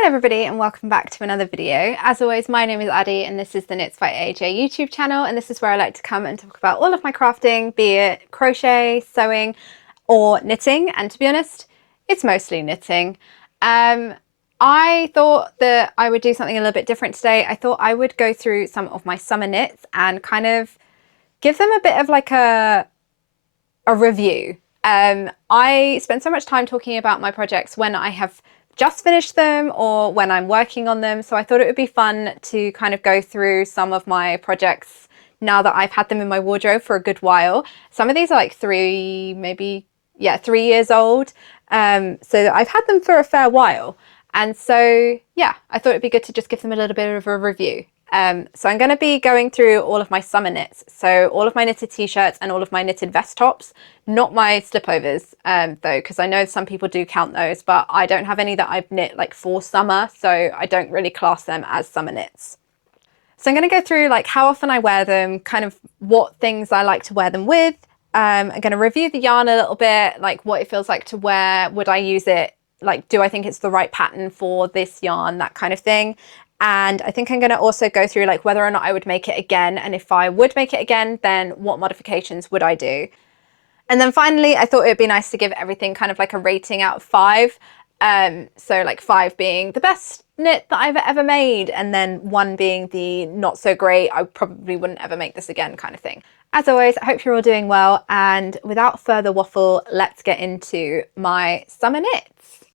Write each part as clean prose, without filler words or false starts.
Hello everybody and welcome back to another video. As always, my name is Addie and this is the Knits by AJ YouTube channel, and this is where I like to come and talk about all of my crafting, be it crochet, sewing or knitting, and to be honest, it's mostly knitting. I thought that I would do something a little bit different today. I thought I would go through some of my summer knits and kind of give them a bit of like a review. I spend so much time talking about my projects when I have just finished them or when I'm working on them, so I thought it would be fun to kind of go through some of my projects now that I've had them in my wardrobe for a good while. Some of these are like 3 years old, so I've had them for a fair while, and so yeah, I thought it'd be good to just give them a little bit of a review. So I'm going to be going through all of my summer knits, so all of my knitted t-shirts and all of my knitted vest tops, not my slipovers though, because I know some people do count those, but I don't have any that I've knit like for summer, so I don't really class them as summer knits. So I'm going to go through like how often I wear them, kind of what things I like to wear them with. I'm going to review the yarn a little bit, like what it feels like to wear, would I use it, like do I think it's the right pattern for this yarn, that kind of thing. And I think I'm going to also go through like whether or not I would make it again, and if I would make it again, then what modifications would I do. And then finally, I thought it would be nice to give everything kind of like a rating out of 5. So like 5 being the best knit that I've ever made, and then 1 being the not so great, I probably wouldn't ever make this again kind of thing. As always, I hope you're all doing well, and without further waffle, let's get into my summer knits.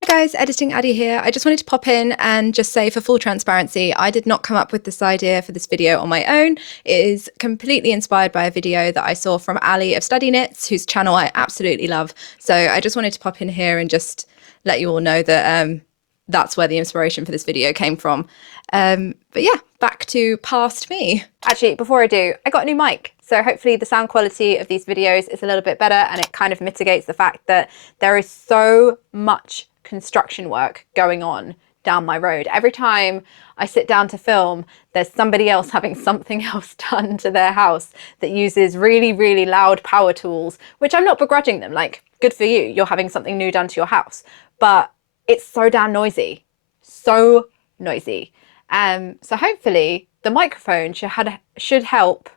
Hi guys, Editing Addie here. I just wanted to pop in and just say, for full transparency, I did not come up with this idea for this video on my own. It is completely inspired by a video that I saw from Ali of Study Knits, whose channel I absolutely love. So I just wanted to pop in here and just let you all know that that's where the inspiration for this video came from. But yeah, back to past me. Actually, before I do, I got a new mic. So hopefully the sound quality of these videos is a little bit better, and it kind of mitigates the fact that there is so much construction work going on down my road. Every time I sit down to film, there's somebody else having something else done to their house that uses really, really loud power tools, which I'm not begrudging them. Like, good for you, you're having something new done to your house. But it's so damn noisy. So noisy. So hopefully the microphone should help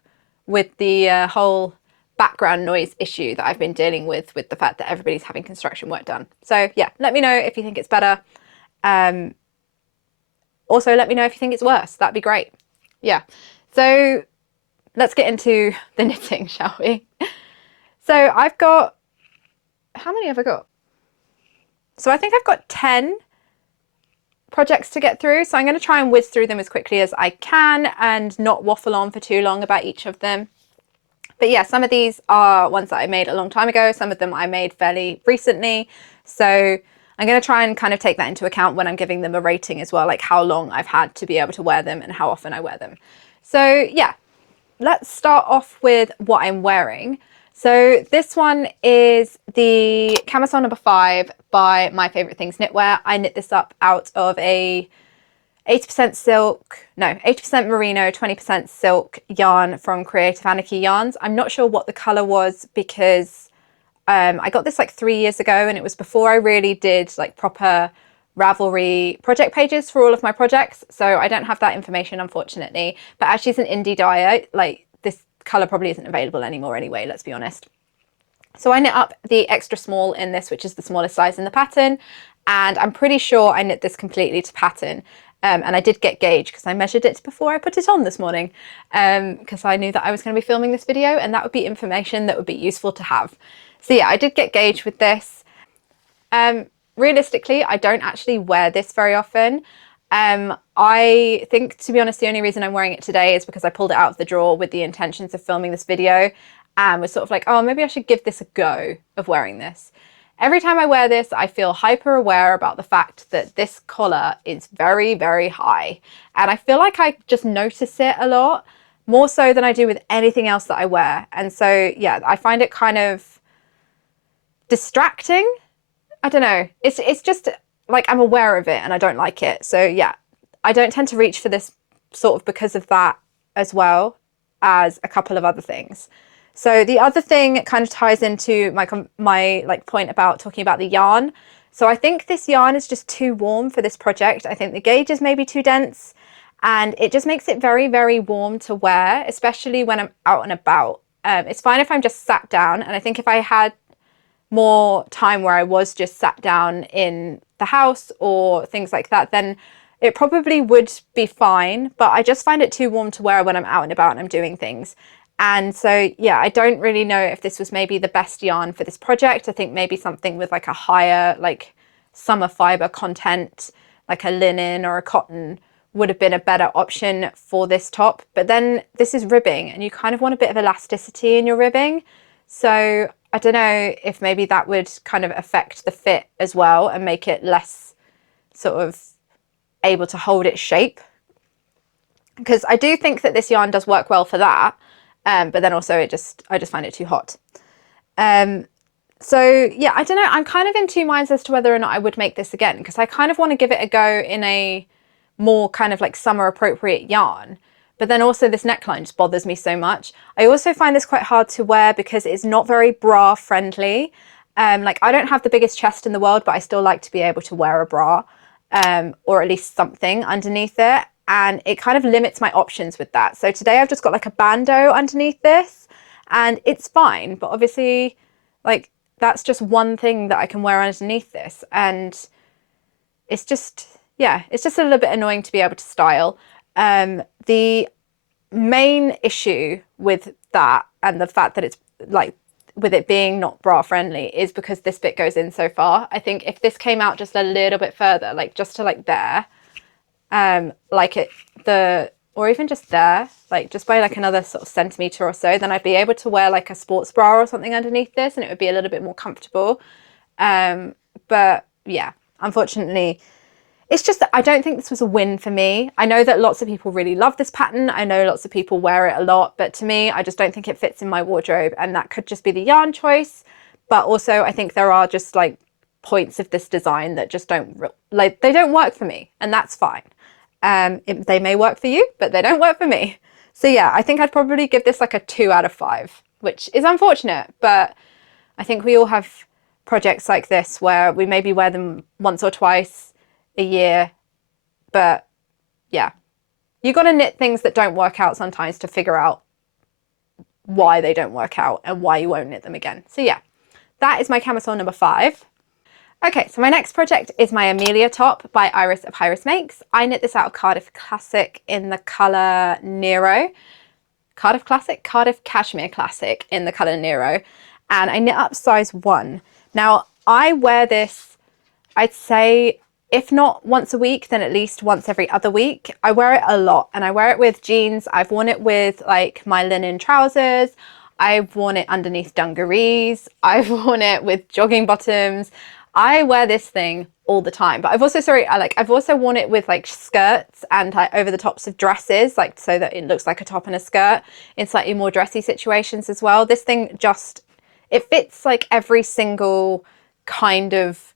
with the whole background noise issue that I've been dealing with the fact that everybody's having construction work done. So yeah, let me know if you think it's better. Also let me know if you think it's worse. That'd be great. Yeah, so let's get into the knitting, shall we? So I've got, how many have I got? So I think I've got 10 projects to get through, so I'm going to try and whiz through them as quickly as I can and not waffle on for too long about each of them. But yeah, some of these are ones that I made a long time ago. Some of them I made fairly recently. So I'm going to try and kind of take that into account when I'm giving them a rating as well, like how long I've had to be able to wear them and how often I wear them. So yeah, let's start off with what I'm wearing. So this one is the Camisole number 5 by My Favorite Things Knitwear. I knit this up out of a 80% merino, 20% silk yarn from Creative Anarchy Yarns. I'm not sure what the colour was because I got this like 3 years ago, and it was before I really did like proper Ravelry project pages for all of my projects. So I don't have that information, unfortunately. But as she's an indie dyer, like this colour probably isn't available anymore anyway, let's be honest. So I knit up the extra small in this, which is the smallest size in the pattern. And I'm pretty sure I knit this completely to pattern. And I did get gauge because I measured it before I put it on this morning, because I knew that I was going to be filming this video and that would be information that would be useful to have. So yeah, I did get gauge with this. Realistically, I don't actually wear this very often. I think, to be honest, the only reason I'm wearing it today is because I pulled it out of the drawer with the intentions of filming this video and was sort of like, oh, maybe I should give this a go of wearing this. Every time I wear this, I feel hyper aware about the fact that this collar is very, very high. And I feel like I just notice it a lot, more so than I do with anything else that I wear. And so, yeah, I find it kind of distracting. I don't know. It's just like I'm aware of it and I don't like it. So yeah, I don't tend to reach for this sort of because of that, as well as a couple of other things. So the other thing kind of ties into my like point about talking about the yarn. So I think this yarn is just too warm for this project. I think the gauge is maybe too dense, and it just makes it very, very warm to wear, especially when I'm out and about. It's fine if I'm just sat down, and I think if I had more time where I was just sat down in the house or things like that, then it probably would be fine, but I just find it too warm to wear when I'm out and about and I'm doing things. And so, yeah, I don't really know if this was maybe the best yarn for this project. I think maybe something with like a higher, like summer fiber content, like a linen or a cotton, would have been a better option for this top. But then this is ribbing, and you kind of want a bit of elasticity in your ribbing. So I don't know if maybe that would kind of affect the fit as well and make it less sort of able to hold its shape. Because I do think that this yarn does work well for that, but then also I just find it too hot. So yeah, I don't know, I'm kind of in two minds as to whether or not I would make this again, because I kind of want to give it a go in a more kind of like summer appropriate yarn. But then also this neckline just bothers me so much. I also find this quite hard to wear because it's not very bra friendly. Like I don't have the biggest chest in the world, but I still like to be able to wear a bra, or at least something underneath it. And it kind of limits my options with that. So today I've just got like a bandeau underneath this, and it's fine. But obviously, like that's just one thing that I can wear underneath this. And it's just, yeah, it's just a little bit annoying to be able to style. The main issue with that and the fact that it's like with it being not bra friendly is because this bit goes in so far. I think if this came out just a little bit further, like just to like there, or even just there, like just by like another sort of centimetre or so, then I'd be able to wear like a sports bra or something underneath this, and it would be a little bit more comfortable. But yeah, unfortunately, it's just that I don't think this was a win for me. I know that lots of people really love this pattern. I know lots of people wear it a lot, but to me, I just don't think it fits in my wardrobe, and that could just be the yarn choice. But also I think there are just like points of this design that just don't, like they don't work for me, and that's fine. They may work for you, but they don't work for me. So yeah, I think I'd probably give this like a 2 out of 5, which is unfortunate, but I think we all have projects like this where we maybe wear them once or twice a year, but yeah, you got to knit things that don't work out sometimes to figure out why they don't work out and why you won't knit them again. So yeah, that is my camisole number 5. Okay, so my next project is my Amelia top by Iris of Hiris Makes. I knit this out of Cardiff Classic in the colour Nero. Cardiff Cashmere Classic in the colour Nero. And I knit up size 1. Now, I wear this, I'd say, if not once a week, then at least once every other week. I wear it a lot, and I wear it with jeans. I've worn it with like my linen trousers. I've worn it underneath dungarees. I've worn it with jogging bottoms. I wear this thing all the time, but I've also worn it with like skirts and like over the tops of dresses, like so that it looks like a top and a skirt in slightly more dressy situations as well. This thing just, it fits like every single kind of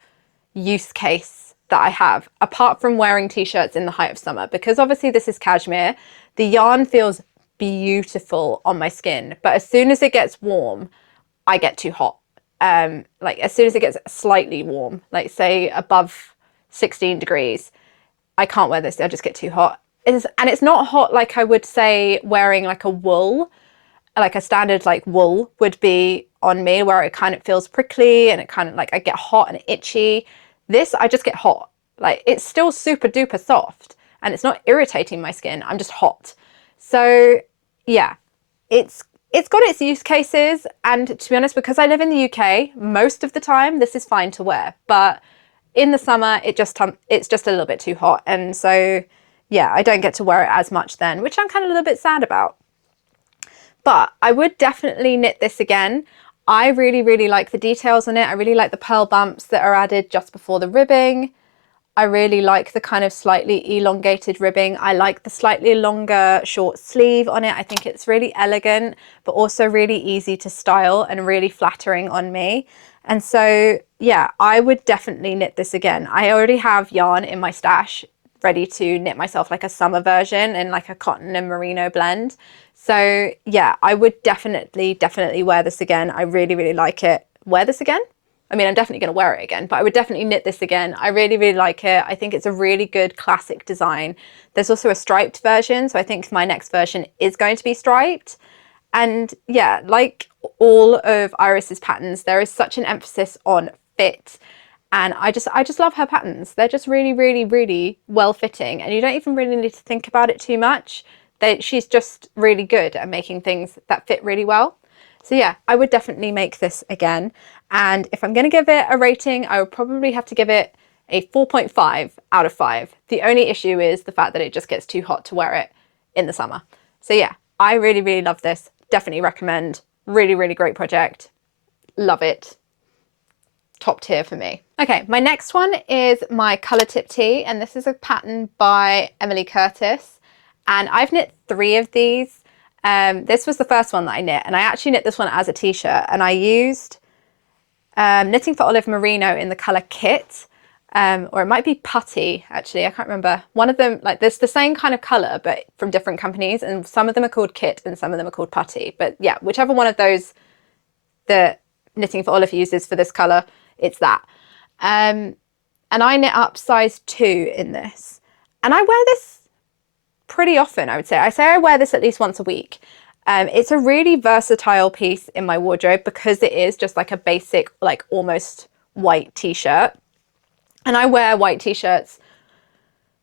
use case that I have, apart from wearing t-shirts in the height of summer, because obviously this is cashmere. The yarn feels beautiful on my skin, but as soon as it gets warm, I get too hot. Like as soon as it gets slightly warm, like say above 16 degrees, I can't wear this. I just get too hot. And it's not hot like I would say wearing like a wool, like a standard like wool would be on me, where it kind of feels prickly and it kind of like I get hot and itchy. This, I just get hot. Like it's still super duper soft and it's not irritating my skin. I'm just hot. So yeah, it's got its use cases. And to be honest, because I live in the UK, most of the time this is fine to wear. But in the summer, it's just a little bit too hot. And so yeah, I don't get to wear it as much then, which I'm kind of a little bit sad about. But I would definitely knit this again. I really, really like the details on it. I really like the pearl bumps that are added just before the ribbing. I really like the kind of slightly elongated ribbing. I like the slightly longer short sleeve on it. I think it's really elegant, but also really easy to style and really flattering on me. And so, yeah, I would definitely knit this again. I already have yarn in my stash ready to knit myself like a summer version in like a cotton and merino blend. So yeah, I would definitely wear this again. I really, really like it. Wear this again? I mean, I'm definitely going to wear it again, but I would definitely knit this again. I really, really like it. I think it's a really good classic design. There's also a striped version, so I think my next version is going to be striped. And yeah, like all of Hiris's patterns, there is such an emphasis on fit. And I just love her patterns. They're just really, really, really well fitting. And you don't even really need to think about it too much. She's just really good at making things that fit really well. So yeah, I would definitely make this again. And if I'm going to give it a rating, I would probably have to give it a 4.5 out of 5. The only issue is the fact that it just gets too hot to wear it in the summer. So yeah, I really, really love this. Definitely recommend. Really, really great project. Love it. Top tier for me. Okay, my next one is my Colour Tip Tee, and this is a pattern by Emily Curtis. And I've knit 3 of these. This was the first one that I knit, and I actually knit this one as a t-shirt, and I used Knitting for Olive Merino in the colour Kit, or it might be Putty, actually, I can't remember. One of them, like, there's the same kind of colour, but from different companies, and some of them are called Kit and some of them are called Putty. But yeah, whichever one of those that Knitting for Olive uses for this colour, it's that. And I knit up size 2 in this. And I wear this pretty often, I would say. I wear this at least once a week. It's a really versatile piece in my wardrobe because it is just like a basic, like almost white t-shirt. And I wear white t-shirts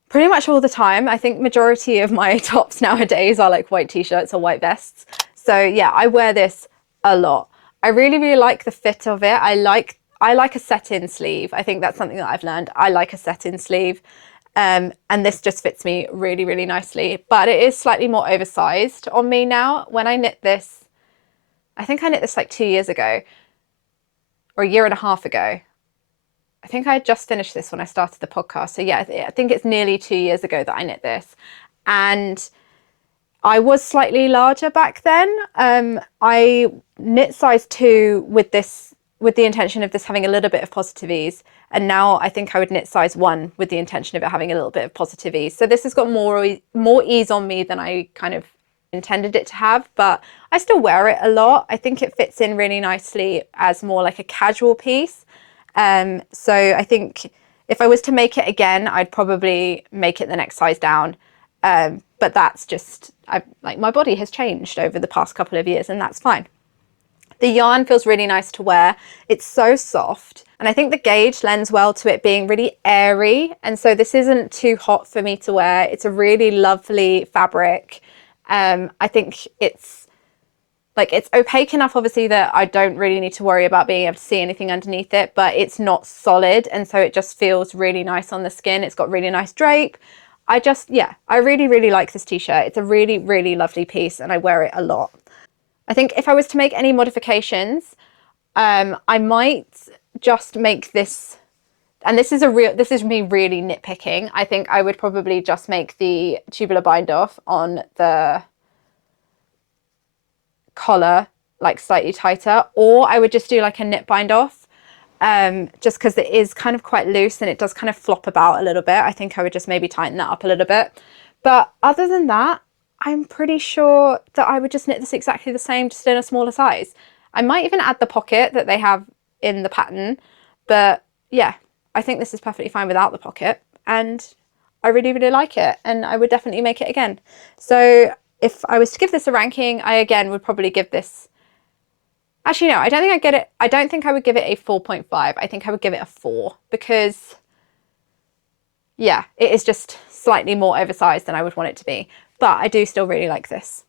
pretty much all the time. I think majority of my tops nowadays are like white t-shirts or white vests. So yeah, I wear this a lot. I really, really like the fit of it. I like a set-in sleeve. I think that's something that I've learned. I like a set-in sleeve. And this just fits me really, really nicely. But it is slightly more oversized on me now. When I knit this, I think I knit this like 2 years ago or a year and a half ago. I think I had just finished this when I started the podcast. So yeah, I think it's nearly 2 years ago that I knit this. And I was slightly larger back then. I knit size 2 with this, with the intention of this having a little bit of positive ease. And now I think I would knit size 1 with the intention of it having a little bit of positive ease. So this has got more ease on me than I kind of intended it to have, but I still wear it a lot. I think it fits in really nicely as more like a casual piece. So I think if I was to make it again, I'd probably make it the next size down. But that's just, like my body has changed over the past couple of years and that's fine. The yarn feels really nice to wear. It's so soft. And I think the gauge lends well to it being really airy. And so this isn't too hot for me to wear. It's a really lovely fabric. I think it's opaque enough, obviously, that I don't really need to worry about being able to see anything underneath it, but it's not solid. And so it just feels really nice on the skin. It's got really nice drape. I really, really like this t-shirt. It's a really, really lovely piece and I wear it a lot. I think if I was to make any modifications, I might just make this, and this is me really nitpicking. I think I would probably just make the tubular bind off on the collar like slightly tighter, or I would just do like a knit bind off, just because it is kind of quite loose and it does kind of flop about a little bit. I think I would just maybe tighten that up a little bit. But other than that, I'm pretty sure that I would just knit this exactly the same, just in a smaller size. I might even add the pocket that they have in the pattern, but yeah, I think this is perfectly fine without the pocket and I really, really like it and I would definitely make it again. So if I was to give this a ranking, I again would probably give this, actually no, I don't think I would give it a 4.5. I think I would give it a 4 because yeah, it is just slightly more oversized than I would want it to be. But I do still really like this.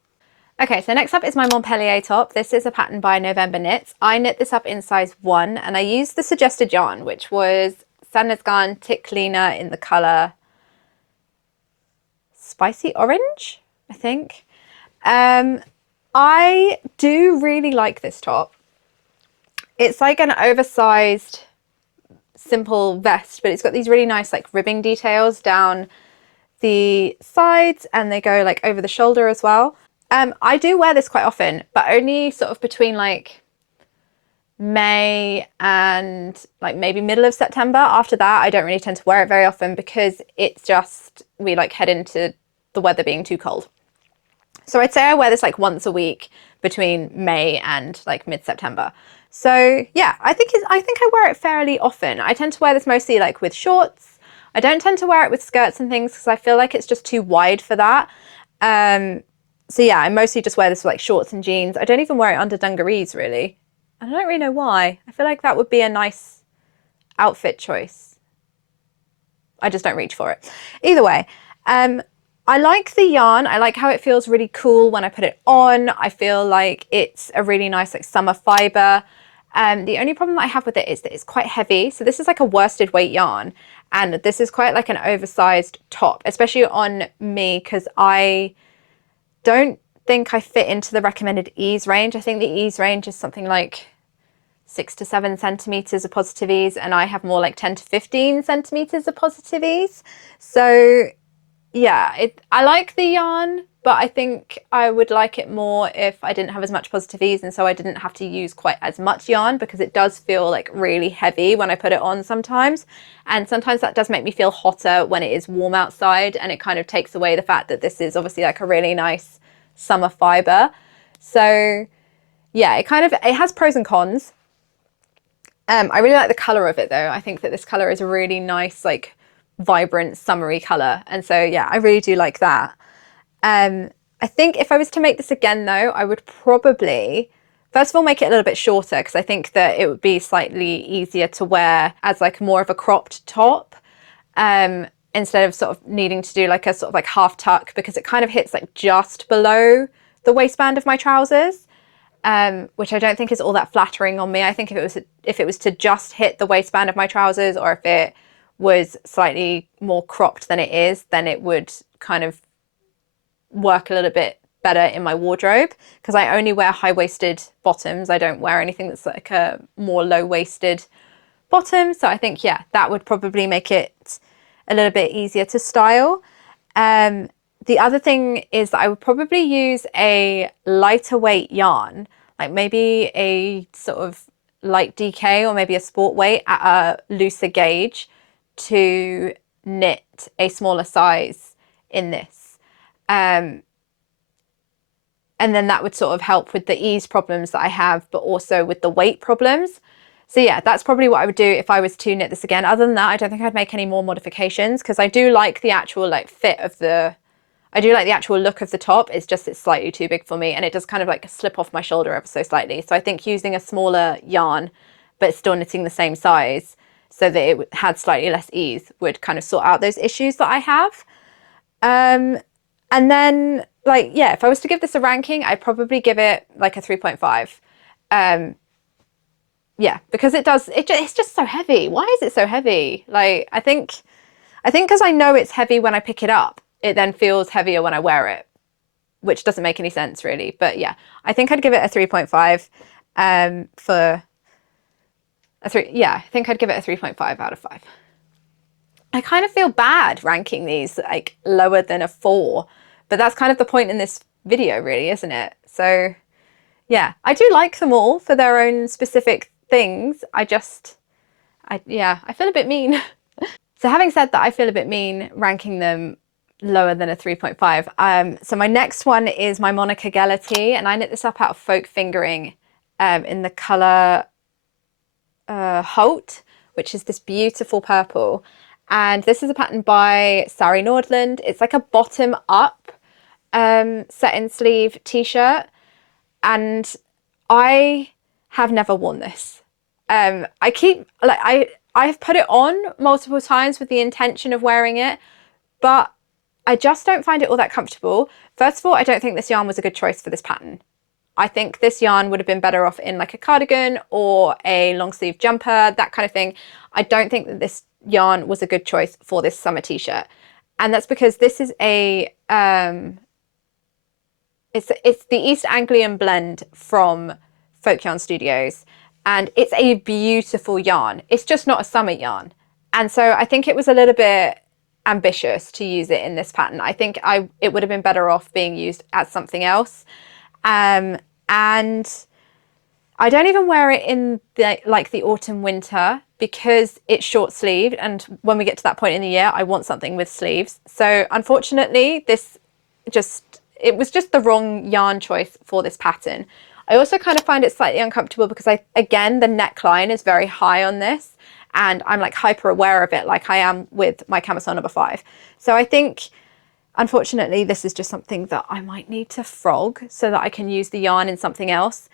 Okay, so next up is my Montpellier top. This is a pattern by November Knits. I knit this up in size 1 and I used the suggested yarn, which was Sandnes Tick Cleaner in the colour Spicy Orange, I think. I do really like this top. It's like an oversized simple vest, but it's got these really nice like ribbing details down the sides and they go like over the shoulder as well. I do wear this quite often, but only sort of between like May and like maybe middle of September. After that, I don't really tend to wear it very often because it's just, we like head into the weather being too cold. So I'd say I wear this like once a week between May and like mid-September. So yeah, I think I wear it fairly often. I tend to wear this mostly like with shorts. I don't tend to wear it with skirts and things because I feel like it's just too wide for that. So yeah, I mostly just wear this with like shorts and jeans. I don't even wear it under dungarees really. I don't really know why. I feel like that would be a nice outfit choice. I just don't reach for it. Either way, I like the yarn. I like how it feels really cool when I put it on. I feel like it's a really nice like summer fiber. The only problem that I have with it is that it's quite heavy. So this is like a worsted weight yarn, and this is quite like an oversized top, especially on me because I don't think I fit into the recommended ease range. I think the ease range is something like 6 to 7 centimeters of positive ease, and I have more like 10 to 15 centimeters of positive ease. So yeah, I like the yarn, but I think I would like it more if I didn't have as much positive ease, and so I didn't have to use quite as much yarn, because it does feel like really heavy when I put it on sometimes. And sometimes that does make me feel hotter when it is warm outside, and it kind of takes away the fact that this is obviously like a really nice summer fiber. So yeah, it has pros and cons. I really like the color of it though. I think that this color is a really nice, like vibrant summery color, and so yeah, I really do like that. I think if I was to make this again though, I would probably first of all make it a little bit shorter, because I think that it would be slightly easier to wear as like more of a cropped top, instead of sort of needing to do like a sort of like half tuck, because it kind of hits like just below the waistband of my trousers, which I don't think is all that flattering on me. I think if it was to just hit the waistband of my trousers, or if it was slightly more cropped than it is, then it would kind of work a little bit better in my wardrobe, because I only wear high-waisted bottoms. I don't wear anything that's like a more low-waisted bottom. So I think, yeah, that would probably make it a little bit easier to style. The other thing is that I would probably use a lighter weight yarn, like maybe a sort of light DK or maybe a sport weight at a looser gauge, to knit a smaller size in this. And then that would sort of help with the ease problems that I have, but also with the weight problems. So yeah, that's probably what I would do if I was to knit this again. Other than that, I don't think I'd make any more modifications, because I do like the actual like fit of I do like the actual look of the top. It's just it's slightly too big for me, and it does kind of like slip off my shoulder ever so slightly. So I think using a smaller yarn but still knitting the same size so that it had slightly less ease would kind of sort out those issues that I have. And then like, yeah, if I was to give this a ranking, I'd probably give it like a 3.5. Yeah, because it's just so heavy. Why is it so heavy? Like, I think because I know it's heavy when I pick it up, it then feels heavier when I wear it, which doesn't make any sense really. But yeah, I think I'd give it a 3.5 for a 3. Yeah, I think I'd give it a 3.5 out of 5. I kind of feel bad ranking these like lower than a 4, but that's kind of the point in this video really, isn't it? So yeah, I do like them all for their own specific things. I feel a bit mean. So having said that, I feel a bit mean ranking them lower than a 3.5. So my next one is my Monica Geller tee, and I knit this up out of Folk Fingering in the colour Holt, which is this beautiful purple. And this is a pattern by Sari Nordlund. It's like a bottom up set in sleeve t-shirt, and I have never worn this. I've put it on multiple times with the intention of wearing it, but I just don't find it all that comfortable. First of all, I don't think this yarn was a good choice for this pattern. I think this yarn would have been better off in like a cardigan or a long sleeve jumper, that kind of thing. I don't think that this yarn was a good choice for this summer t-shirt. And that's because this is a, it's the East Anglian blend from Folk Yarn Studios. And it's a beautiful yarn. It's just not a summer yarn. And so I think it was a little bit ambitious to use it in this pattern. I think it would have been better off being used as something else. And I don't even wear it in the autumn winter, because it's short sleeved, and when we get to that point in the year I want something with sleeves. So unfortunately it was just the wrong yarn choice for this pattern. I also kind of find it slightly uncomfortable because again, the neckline is very high on this, and I'm like hyper aware of it like I am with my camisole number 5. So I think, unfortunately, this is just something that I might need to frog so that I can use the yarn in something else.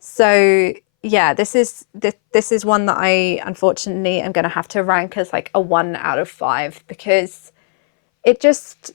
So yeah, this is one that I unfortunately am going to have to rank as like a 1 out of 5 because it just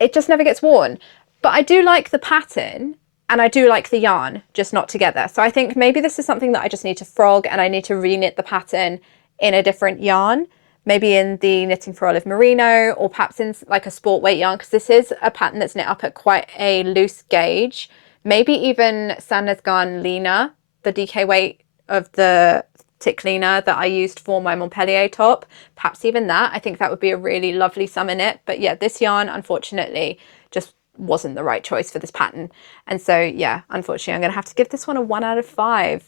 never gets worn. But I do like the pattern and I do like the yarn, just not together. So I think maybe this is something that I just need to frog, and I need to re-knit the pattern in a different yarn, maybe in the Knitting for Olive Merino, or perhaps in like a sport weight yarn, because this is a pattern that's knit up at quite a loose gauge. Maybe even Sandnes Garn Lena, the DK weight of the tick Lena that I used for my Montpellier top. Perhaps even that. I think that would be a really lovely summer knit. But yeah, this yarn, unfortunately, just wasn't the right choice for this pattern. And so yeah, unfortunately, I'm going to have to give this one a 1 out of 5.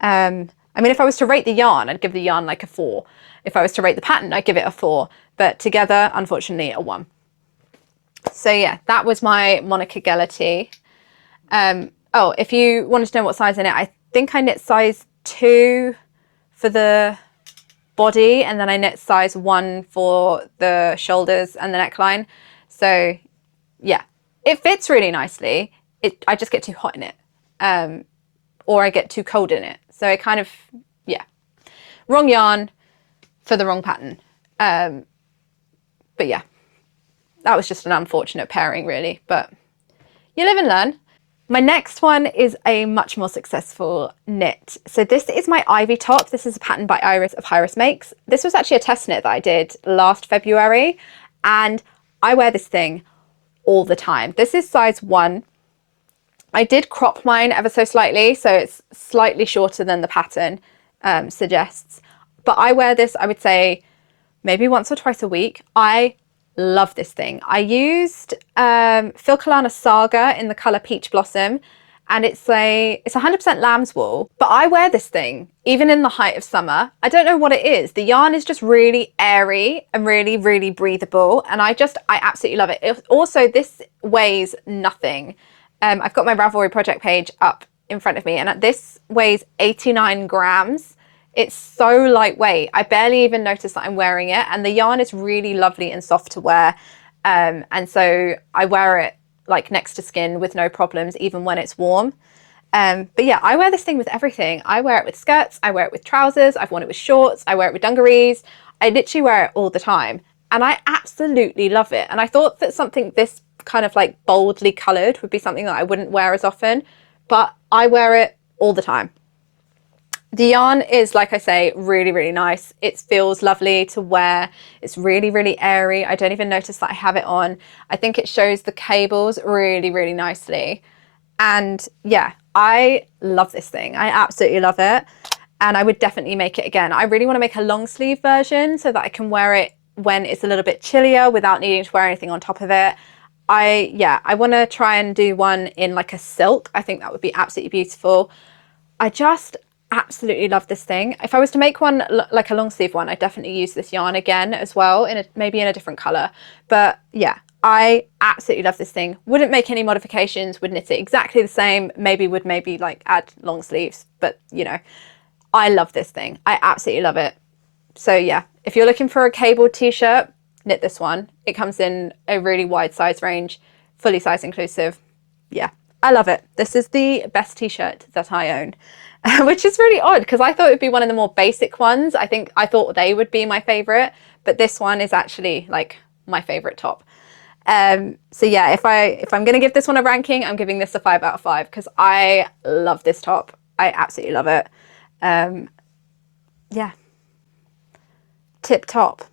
I mean, if I was to rate the yarn, I'd give the yarn like a 4. If I was to rate the pattern, I'd give it a 4. But together, unfortunately, a 1. So yeah, that was my Monica Geller. Oh, if you wanted to know what size in it, I think I knit size 2 for the body, and then I knit size 1 for the shoulders and the neckline. So yeah, it fits really nicely. I just get too hot in it, or I get too cold in it. So it kind of, yeah, wrong yarn for the wrong pattern. But yeah, that was just an unfortunate pairing really, but you live and learn. My next one is a much more successful knit. So this is my Ivy top. This is a pattern by Iris of Hiris Makes. This was actually a test knit that I did last February, and I wear this thing all the time. This is size 1. I did crop mine ever so slightly, so it's slightly shorter than the pattern suggests. But I wear this, I would say, maybe once or twice a week. I love this thing. I used Phil Kalana Saga in the colour Peach Blossom, and it's 100% lamb's wool, but I wear this thing even in the height of summer. I don't know what it is. The yarn is just really airy and really, really breathable, and I absolutely love it. Also, this weighs nothing. I've got my Ravelry project page up in front of me, and this weighs 89 grams. It's so lightweight. I barely even notice that I'm wearing it, and the yarn is really lovely and soft to wear. And so I wear it like next to skin with no problems, even when it's warm. But yeah, I wear this thing with everything. I wear it with skirts, I wear it with trousers, I've worn it with shorts, I wear it with dungarees. I literally wear it all the time, and I absolutely love it. And I thought that something this kind of like boldly coloured would be something that I wouldn't wear as often, but I wear it all the time. The yarn is, like I say, really, really nice. It feels lovely to wear. It's really, really airy. I don't even notice that I have it on. I think it shows the cables really, really nicely. And yeah, I love this thing. I absolutely love it. And I would definitely make it again. I really want to make a long sleeve version so that I can wear it when it's a little bit chillier without needing to wear anything on top of it. I want to try and do one in like a silk. I think that would be absolutely beautiful. I just absolutely love this thing. If I was to make one like a long sleeve one, I'd definitely use this yarn again as well, maybe in a different color. But yeah, I absolutely love this thing. Wouldn't make any modifications, would knit it exactly the same, would like add long sleeves, but you know, I love this thing. I absolutely love it. So yeah, if you're looking for a cabled t-shirt, knit this one. It comes in a really wide size range, fully size inclusive. Yeah, I love it. This is the best t-shirt that I own. Which is really odd because I thought it would be one of the more basic ones. I thought they would be my favorite, but this one is actually like my favorite top. So yeah, if I'm going to give this one a ranking, I'm giving this a 5 out of 5 because I love this top. I absolutely love it. Yeah, tip top.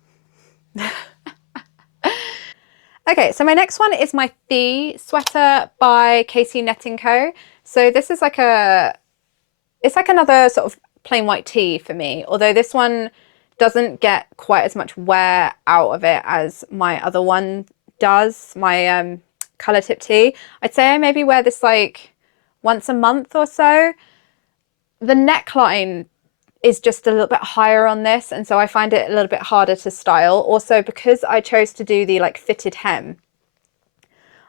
Okay, so my next one is my Thi Sweater by KC Netting Co. So this is it's like another sort of plain white tee for me, although this one doesn't get quite as much wear out of it as my other one does, my colour tip tee. I'd say I maybe wear this like once a month or so. The neckline is just a little bit higher on this, and so I find it a little bit harder to style. Also, because I chose to do the like fitted hem,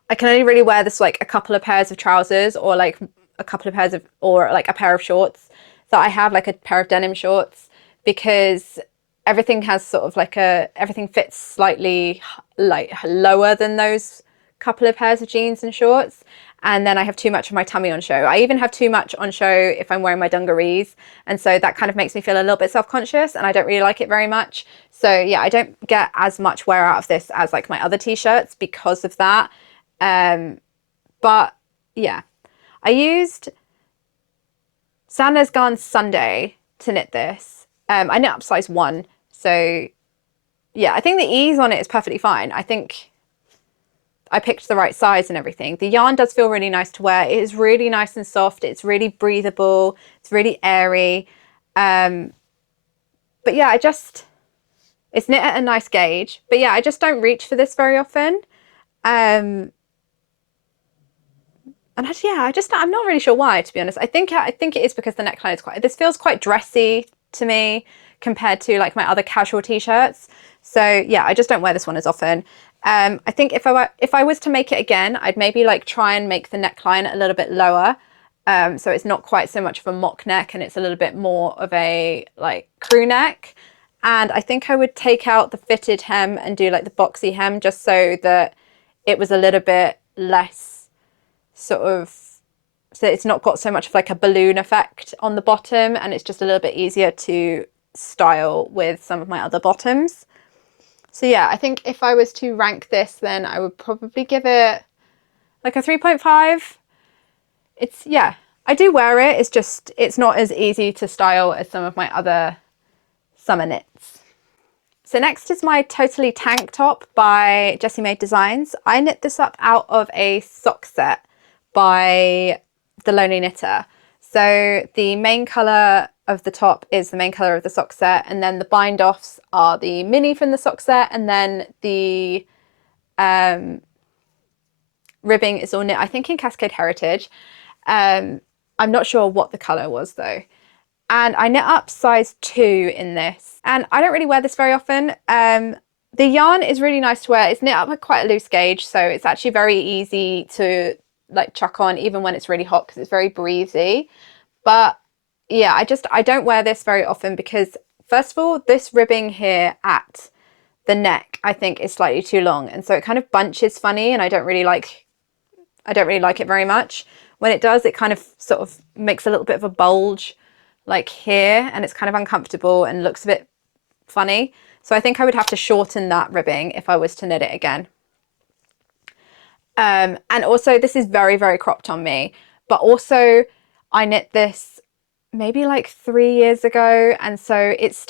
I can only really wear this like a couple of pairs of trousers or like a couple of pairs of, or like a pair of shorts. So I have like a pair of denim shorts because everything has sort of like everything fits slightly like lower than those couple of pairs of jeans and shorts. And then I have too much of my tummy on show. I even have too much on show if I'm wearing my dungarees. And so that kind of makes me feel a little bit self-conscious, and I don't really like it very much. So yeah, I don't get as much wear out of this as like my other t-shirts because of that. But yeah, I used Sanders Garn Sunday to knit this. I knit up size 1. So yeah, I think the ease on it is perfectly fine. I think I picked the right size and everything. The yarn does feel really nice to wear. It is really nice and soft. It's really breathable. It's really airy. But yeah, it's knit at a nice gauge. But yeah, I just don't reach for this very often. And I'm not really sure why, to be honest. I think it is because the neckline is this feels quite dressy to me compared to like my other casual t-shirts. So yeah, I just don't wear this one as often. I think if I was to make it again, I'd maybe like try and make the neckline a little bit lower. So it's not quite so much of a mock neck and it's a little bit more of a like crew neck. And I think I would take out the fitted hem and do like the boxy hem just so that it was a little bit less sort of, so it's not got so much of like a balloon effect on the bottom, and it's just a little bit easier to style with some of my other bottoms. So yeah, I think if I was to rank this, then I would probably give it like a 3.5. It's, yeah, I do wear it. It's just, it's not as easy to style as some of my other summer knits. So next is my Totally Tank Top by Jessie Made Designs. I knit this up out of a sock set by The Lonely Knitter. So the main colour of the top is the main colour of the sock set, and then the bind offs are the mini from the sock set, and then the ribbing is all knit, I think, in Cascade Heritage. I'm not sure what the colour was though. And I knit up size 2 in this, and I don't really wear this very often. The yarn is really nice to wear. It's knit up at quite a loose gauge, so it's actually very easy to like chuck on even when it's really hot because it's very breezy. But yeah, I don't wear this very often because, first of all, this ribbing here at the neck I think is slightly too long, and so it kind of bunches funny, and I don't really like it very much. When it does, it kind of sort of makes a little bit of a bulge like here, and it's kind of uncomfortable and looks a bit funny. So I think I would have to shorten that ribbing if I was to knit it again. And also this is very, very cropped on me, but also I knit this maybe like 3 years ago, and so it's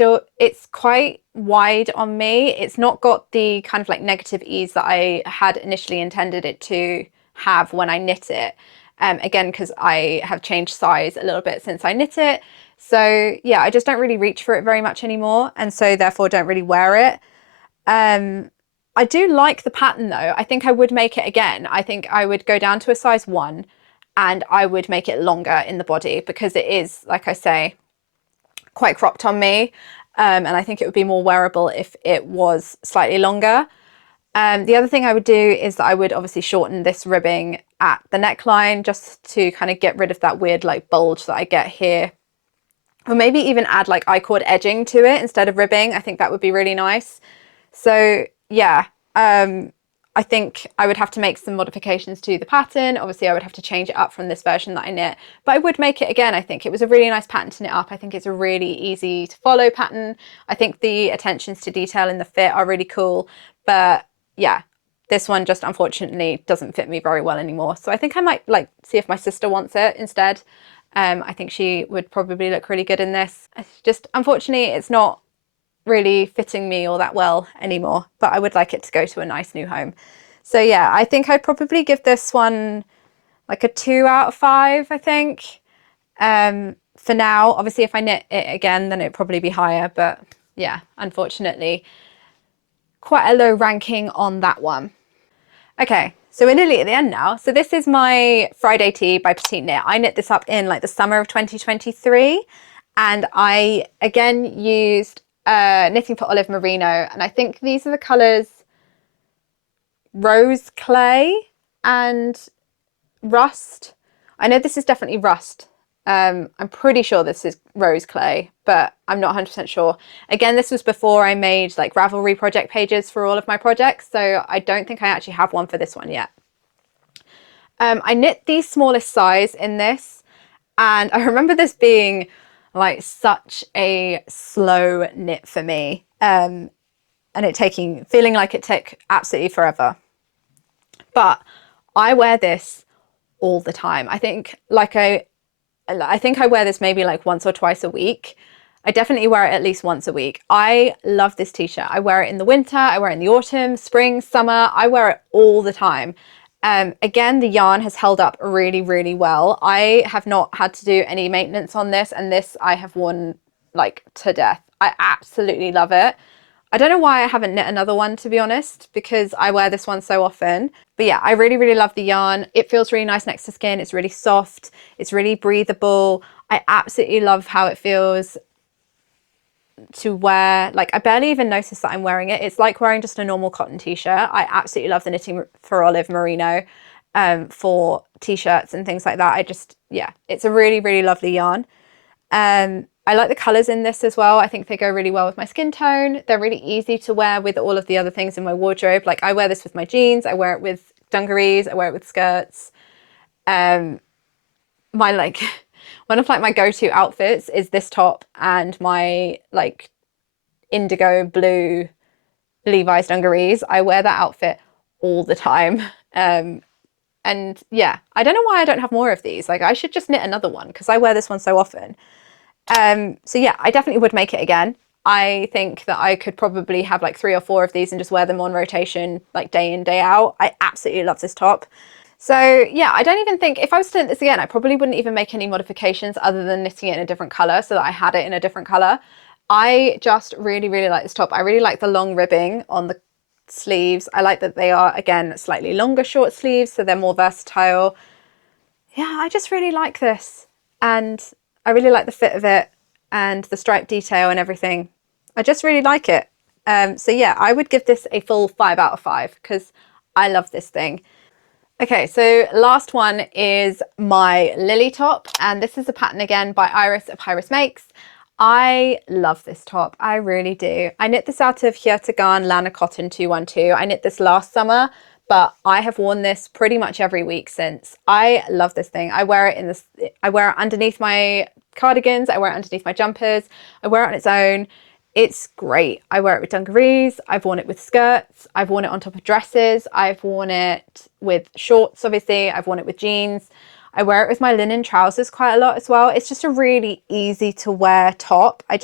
quite wide on me. It's not got the kind of like negative ease that I had initially intended it to have when I knit it. Again, because I have changed size a little bit since I knit it. So yeah, I just don't really reach for it very much anymore, and so therefore don't really wear it. I do like the pattern though. I think I would make it again. I think I would go down to a size 1 and I would make it longer in the body because it is, like I say, quite cropped on me. And I think it would be more wearable if it was slightly longer. The other thing I would do is that I would obviously shorten this ribbing at the neckline just to kind of get rid of that weird like bulge that I get here. Or maybe even add like I-cord edging to it instead of ribbing. I think that would be really nice. So yeah, I think I would have to make some modifications to the pattern. Obviously I would have to change it up from this version that I knit, but I would make it again. I think it was a really nice pattern to knit up. I think it's a really easy to follow pattern. I think the attentions to detail in the fit are really cool, but yeah, this one just unfortunately doesn't fit me very well anymore. So I think I might like see if my sister wants it instead. I think she would probably look really good in this. It's just, unfortunately, it's not really fitting me all that well anymore, but I would like it to go to a nice new home. So yeah, I think I'd probably give this one like a 2 out of 5, I think. For now, obviously if I knit it again, then it'd probably be higher, but yeah, unfortunately, quite a low ranking on that one. Okay, so we're nearly at the end now. So this is my Friday tee by Petite Knit. I knit this up in like the summer of 2023, and I again used Knitting for Olive Merino, and I think these are the colours Rose Clay and Rust. I know this is definitely rust. I'm pretty sure this is rose clay, but I'm not 100% sure. Again, this was before I made like Ravelry project pages for all of my projects, so I don't think I actually have one for this one yet. I knit the smallest size in this, and I remember this being like such a slow knit for me, and it feeling like it took absolutely forever. But I wear this all the time. I think I wear this maybe like once or twice a week. I definitely wear it at least once a week. I love this t-shirt. I wear it in the winter, I wear it in the autumn, spring, summer. I wear it all the time. Again, the yarn has held up really, really well. I have not had to do any maintenance on this, and this I have worn like to death. I absolutely love it. I don't know why I haven't knit another one, to be honest, because I wear this one so often. But yeah, I really, really love the yarn. It feels really nice next to skin. It's really soft. It's really breathable. I absolutely love how it feels to wear. Like, I barely even notice that I'm wearing it. It's like wearing just a normal cotton t-shirt. I absolutely love the Knitting for Olive merino for t-shirts and things like that. Yeah, it's a really, really lovely yarn. I like the colours in this as well. I think they go really well with my skin tone. They're really easy to wear with all of the other things in my wardrobe. Like, I wear this with my jeans, I wear it with dungarees, I wear it with skirts. One of like my go-to outfits is this top and my like indigo blue Levi's dungarees. I wear that outfit all the time. And yeah, I don't know why I don't have more of these. Like, I should just knit another one because I wear this one so often. So yeah, I definitely would make it again. I think that I could probably have like 3 or 4 of these and just wear them on rotation, like day in, day out. I absolutely love this top. So yeah, I don't even think, if I was to knit this again, I probably wouldn't even make any modifications other than knitting it in a different colour so that I had it in a different colour. I just really, really like this top. I really like the long ribbing on the sleeves. I like that they are, again, slightly longer short sleeves, so they're more versatile. Yeah, I just really like this. And I really like the fit of it and the stripe detail and everything. I just really like it. So yeah, I would give this a full 5 out of 5 because I love this thing. Okay, so last one is my Lily top, and this is a pattern again by Iris of Hiris Makes. I love this top, I really do. I knit this out of Hiertagarn Lana Cotton 212. I knit this last summer, but I have worn this pretty much every week since. I love this thing. I wear it underneath my cardigans, I wear it underneath my jumpers, I wear it on its own. It's great. I wear it with dungarees, I've worn it with skirts, I've worn it on top of dresses, I've worn it with shorts, obviously, I've worn it with jeans. I wear it with my linen trousers quite a lot as well. It's just a really easy to wear top. I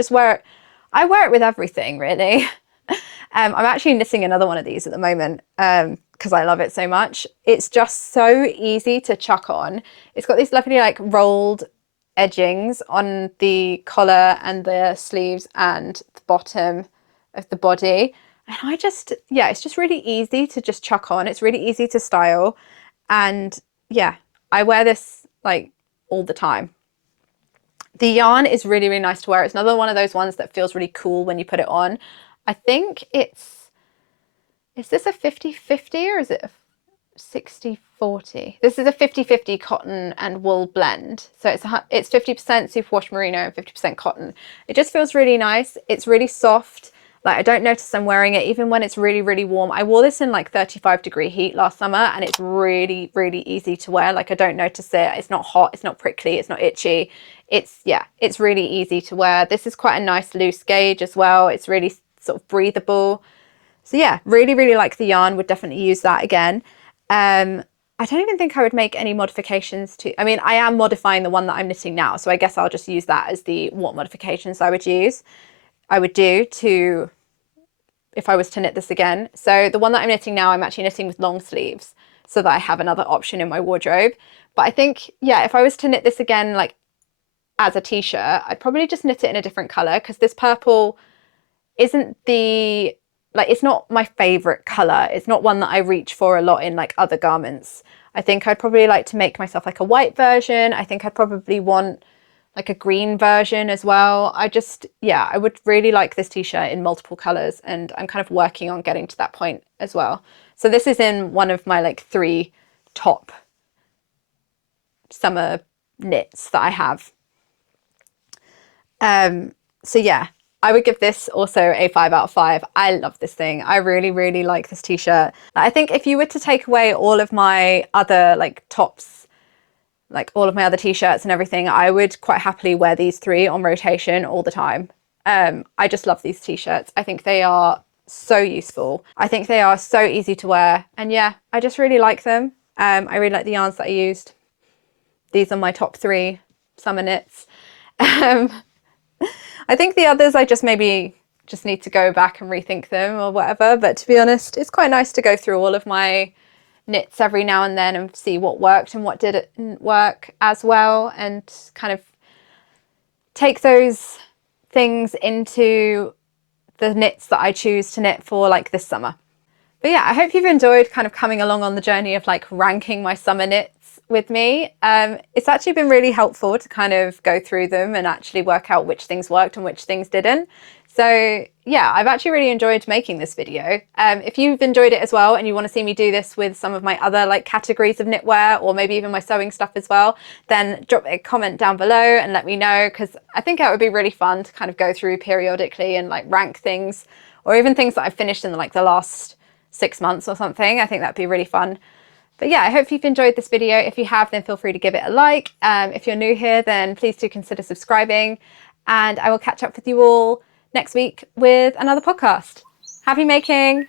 wear it with everything, really. I'm actually knitting another one of these at the moment because I love it so much. It's just so easy to chuck on. It's got these lovely like rolled edgings on the collar and the sleeves and the bottom of the body, and it's just really easy to just chuck on. It's really easy to style, and yeah, I wear this like all the time. The yarn is really, really nice to wear. It's another one of those ones that feels really cool when you put it on. I think is this a 50-50 or is it a 60-40? This is a 50-50 cotton and wool blend. So it's 50% superwash merino and 50% cotton. It just feels really nice. It's really soft. Like, I don't notice I'm wearing it even when it's really, really warm. I wore this in like 35-degree heat last summer and it's really, really easy to wear. Like, I don't notice it. It's not hot, it's not prickly, it's not itchy. It's really easy to wear. This is quite a nice loose gauge as well. It's really sort of breathable. So yeah, really, really like the yarn. Would definitely use that again. I don't even think I would make any modifications to, I mean, I am modifying the one that I'm knitting now, so I guess I'll just use that as what modifications I would do to, if I was to knit this again. So the one that I'm knitting now, I'm actually knitting with long sleeves so that I have another option in my wardrobe. But I think, yeah, if I was to knit this again, like as a t-shirt, I'd probably just knit it in a different color because this purple isn't it's not my favorite color. It's not one that I reach for a lot in like other garments. I think I'd probably like to make myself like a white version. I think I'd probably want like a green version as well. I would really like this t-shirt in multiple colors, and I'm kind of working on getting to that point as well. So this is in one of my like 3 top summer knits that I have. So yeah, I would give this also a 5 out of 5. I love this thing. I really, really like this t-shirt. I think if you were to take away all of my other like tops, like all of my other t-shirts and everything, I would quite happily wear these 3 on rotation all the time. I just love these t-shirts. I think they are so useful. I think they are so easy to wear. And yeah, I just really like them. I really like the yarns that I used. These are my top 3 summer knits. I think the others I just maybe just need to go back and rethink them or whatever. But to be honest, it's quite nice to go through all of my knits every now and then and see what worked and what didn't work as well, and kind of take those things into the knits that I choose to knit for like this summer. But yeah, I hope you've enjoyed kind of coming along on the journey of like ranking my summer knits with me. It's actually been really helpful to kind of go through them and actually work out which things worked and which things didn't. So yeah, I've actually really enjoyed making this video. If you've enjoyed it as well and you want to see me do this with some of my other like categories of knitwear, or maybe even my sewing stuff as well, then drop a comment down below and let me know, because I think it would be really fun to kind of go through periodically and like rank things, or even things that I've finished in like the last 6 months or something. I think that'd be really fun. But yeah, I hope you've enjoyed this video. If you have, then feel free to give it a like. If you're new here, then please do consider subscribing, and I will catch up with you all next week with another podcast. Happy making!